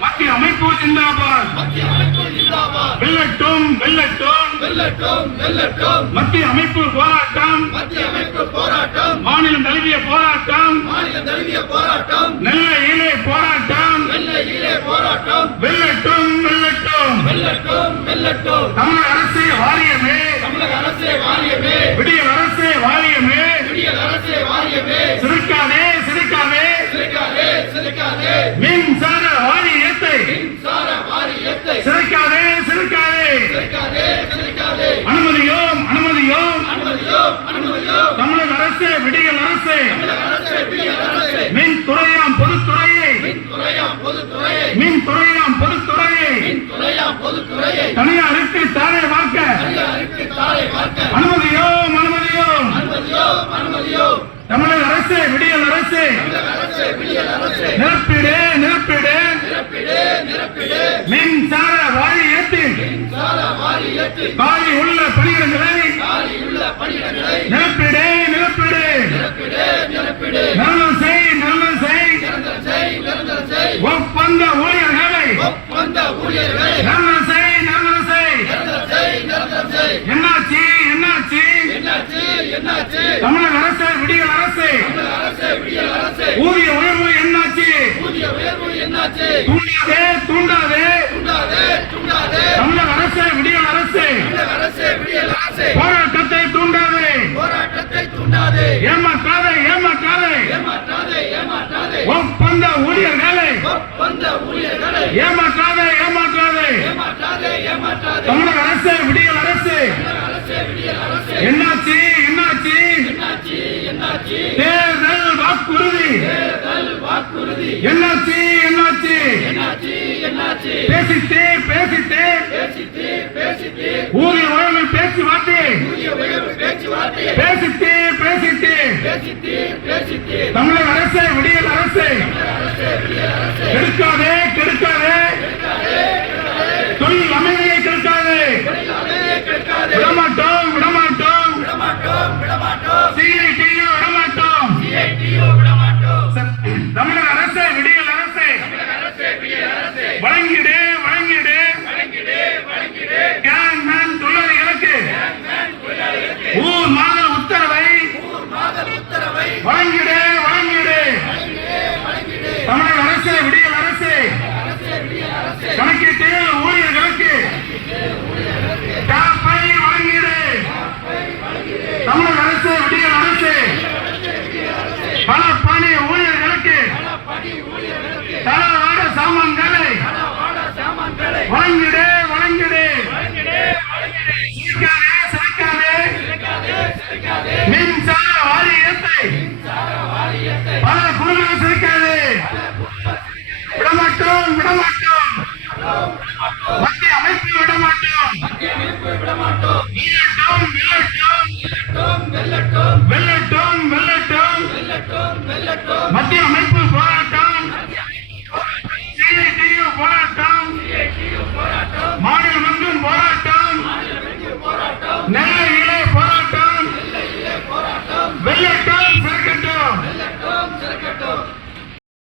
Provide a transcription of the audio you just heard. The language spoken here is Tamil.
மத்திய அமைப்பு ஜிந்தாபாத். வெல்லட்டும் வெல்லட்டும். மத்திய அமைப்பு போராட்டம். மாநிலம் தழுவிய போராட்டம். நெல்லையிலே போராட்டம். விடியல் அரசு வாரியமே. சிரிக்காதே சிரிக்காதே. மின்சார வாரியத்தை. சிரிக்காதே சிரிக்காதே. அனுமதியோம் அனுமதியோம். தமிழக அரசு விடியல் அரசு. மின் துறையாம் பொதுத்துறையை. மின் துறையாம் பொதுத்துறையை. தனியாருக்கு தாரை வாக்க அனுமதியோம் அனுமதியோம் தமிழக அரசு விடியல் அரசு நிரப்பிடு நிரப்பிடு. மின்சார வாரியத்தில் காலி உள்ள பணியிடங்களை நிரப்பிடு நிரப்பிடு. நிரந்தரம் செய் நிரந்தரம் செய் ஒப்பந்த ஊழியர்களை நிரந்தரம் செய் நிரந்தரம் செய் என்னாச்சு என்னாச்சு தமிழக அரசு விடியல் அரசு ஊதிய உயர்வு என்னாச்சு? தூண்டாதே தூண்டாதே. தமிழக அரசு விடியல் அரசு. போராட்டத்தை தூண்டாதே. ஏமாற்றாதே ஏமாற்றாதே. ஒப்பந்த ஊழியர்களை. ஏமாற்றாதே ஏமாற்றாதே. தமிழக அரசு விடியல் அரசு. என்னாச்சு என்னாச்சு? தேர்தல் வாக்குறுதி. என்னாச்சு என்னாச்சு? பேசிட்டு பேசிட்டு ஊதிய உயர்வு பேச்சு வாட்டி பேசிட்டு பேசிட்டு தமிழக அரசு விடியல் அரசு. கெடுக்காதே கெடுக்காதே. தொழில் அமைதி வழங்கிடு விடமாட்டோம். விடமாட்டோம். மத்திய அமைப்பு விடமாட்டோம். வீழட்டும்